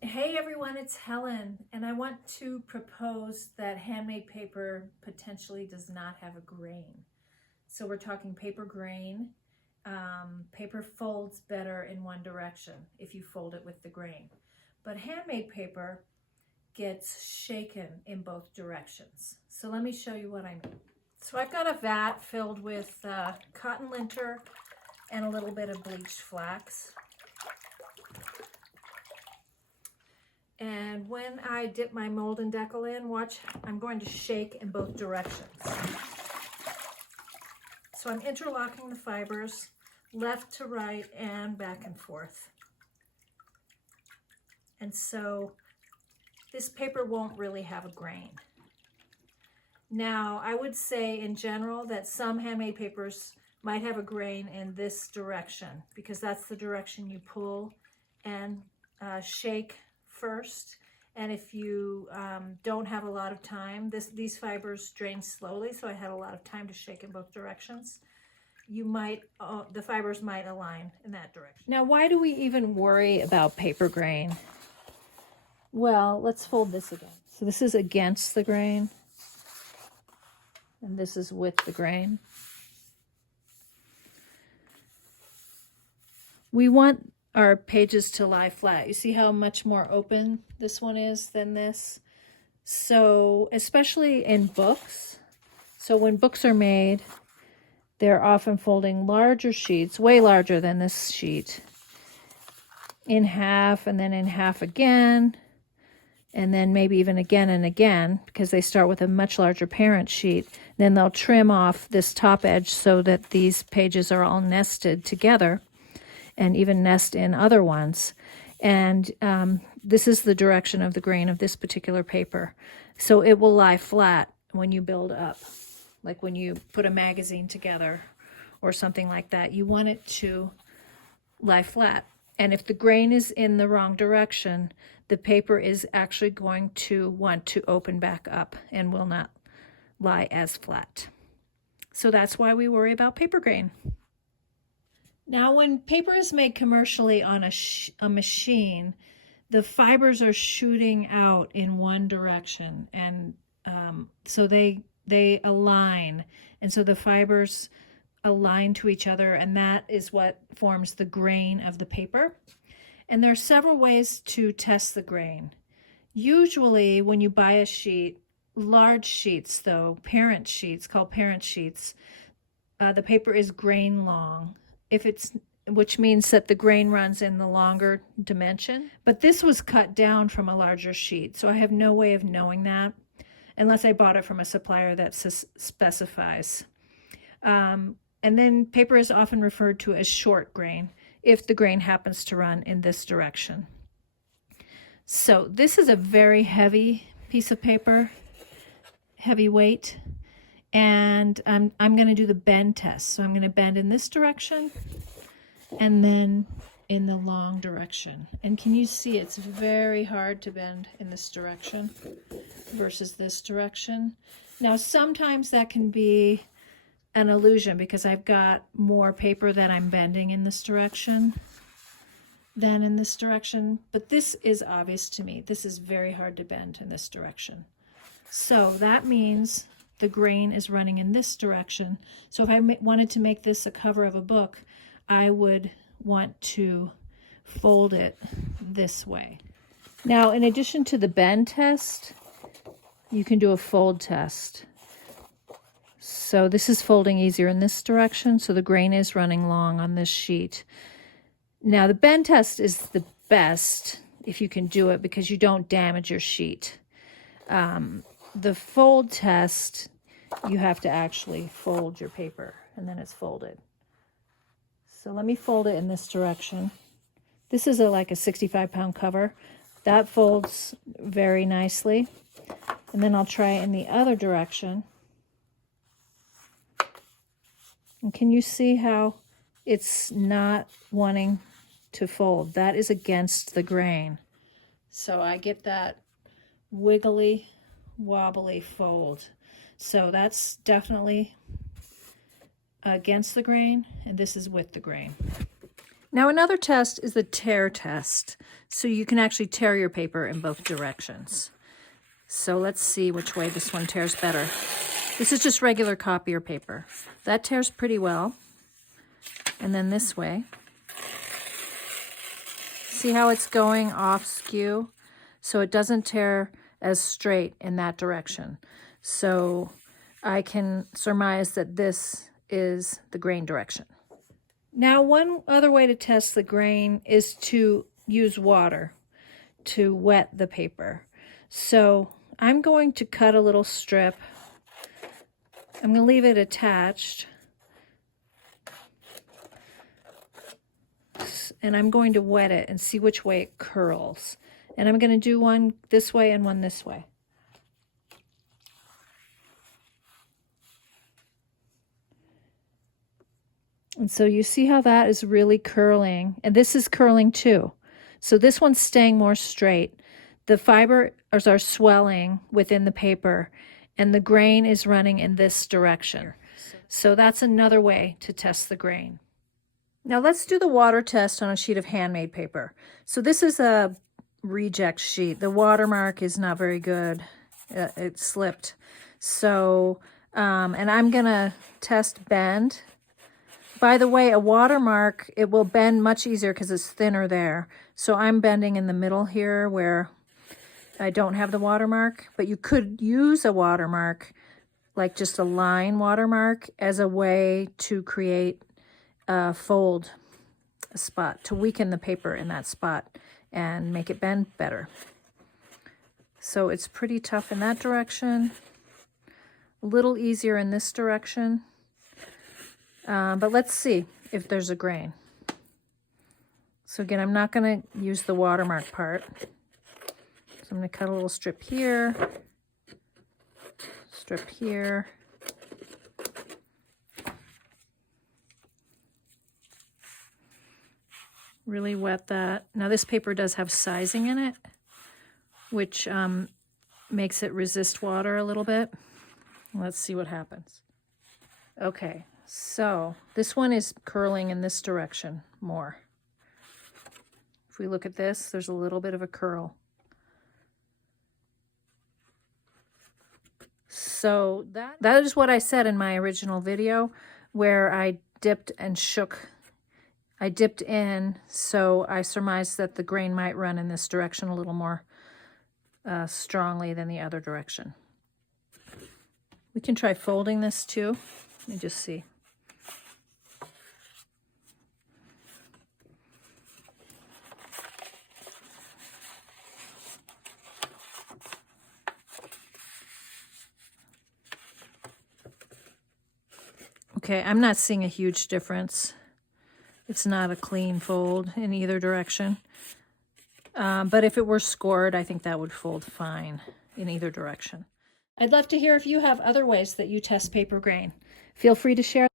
Hey everyone, it's Helen, and I want to propose that handmade paper potentially does not have a grain. So we're talking paper grain. Paper folds better in one direction if you fold it with the grain. But handmade paper gets shaken in both directions. So let me show you what I mean. So I've got a vat filled with cotton linter and a little bit of bleached flax. And when I dip my mold and decal in, watch, I'm going to shake in both directions. So I'm interlocking the fibers left to right and back and forth. And so this paper won't really have a grain. Now, I would say in general that some handmade papers might have a grain in this direction because that's the direction you pull and shake first. And if you don't have a lot of time, these fibers drain slowly, so I had a lot of time to shake in both directions. The fibers might align in that direction. Now, why do we even worry about paper grain? Well, let's fold this again. So this is against the grain, and this is with the grain. We want our pages to lie flat. You see how much more open this one is than this? So especially in books, so when books are made, they're often folding larger sheets, way larger than this sheet, in half and then in half again, and then maybe even again and again, because they start with a much larger parent sheet. Then they'll trim off this top edge so that these pages are all nested together and even nest in other ones. And this is the direction of the grain of this particular paper. So it will lie flat when you build up, like when you put a magazine together or something like that. You want it to lie flat. And if the grain is in the wrong direction, the paper is actually going to want to open back up and will not lie as flat. So that's why we worry about paper grain. Now, when paper is made commercially on a machine, the fibers are shooting out in one direction, and so they align, and so the fibers align to each other, and that is what forms the grain of the paper. And there are several ways to test the grain. Usually, when you buy a sheet, large sheets though, parent sheets, called parent sheets, the paper is grain long. Which means that the grain runs in the longer dimension. But this was cut down from a larger sheet, so I have no way of knowing that unless I bought it from a supplier that specifies. And then paper is often referred to as short grain if the grain happens to run in this direction. So this is a very heavy piece of paper, heavy weight, and I'm going to do the bend test. So I'm going to bend in this direction and then in the long direction. And can you see it's very hard to bend in this direction versus this direction? Now, sometimes that can be an illusion because I've got more paper that I'm bending in this direction than in this direction, but this is obvious to me. This is very hard to bend in this direction. So that means the grain is running in this direction. So if I wanted to make this a cover of a book, I would want to fold it this way. Now, in addition to the bend test, you can do a fold test. So this is folding easier in this direction, so the grain is running long on this sheet. Now, the bend test is the best if you can do it because you don't damage your sheet. The fold test, you have to actually fold your paper, and then it's folded. So let me fold it in this direction. This is like a 65-pound cover. That folds very nicely. And then I'll try it in the other direction. And can you see how it's not wanting to fold? That is against the grain. So I get that wiggly, wobbly fold. So that's definitely against the grain, and this is with the grain. Now another test is the tear test. So you can actually tear your paper in both directions. So let's see which way this one tears better. This is just regular copier paper. That tears pretty well. And then this way. See how it's going off skew? So it doesn't tear as straight in that direction. So I can surmise that this is the grain direction. Now, one other way to test the grain is to use water to wet the paper. So I'm going to cut a little strip. I'm going to leave it attached. And I'm going to wet it and see which way it curls. And I'm going to do one this way and one this way. And so you see how that is really curling, and this is curling too. So this one's staying more straight. The fibers are swelling within the paper, and the grain is running in this direction. So that's another way to test the grain. Now let's do the water test on a sheet of handmade paper. So this is a reject sheet. The watermark is not very good. It slipped. So, and I'm gonna test bend. By the way, a watermark, it will bend much easier because it's thinner there. So I'm bending in the middle here where I don't have the watermark, but you could use a watermark, like just a line watermark, as a way to create a fold spot, to weaken the paper in that spot and make it bend better. So it's pretty tough in that direction, a little easier in this direction. But let's see if there's a grain. So again, I'm not going to use the watermark part. So I'm going to cut a little strip here, strip here. Really wet that. Now this paper does have sizing in it, which makes it resist water a little bit. Let's see what happens. Okay. So this one is curling in this direction more. If we look at this, there's a little bit of a curl. So that is what I said in my original video, where I dipped and shook. I dipped in, so I surmised that the grain might run in this direction a little more strongly than the other direction. We can try folding this too. Let me just see. Okay, I'm not seeing a huge difference. It's not a clean fold in either direction. But if it were scored, I think that would fold fine in either direction. I'd love to hear if you have other ways that you test paper grain. Feel free to share.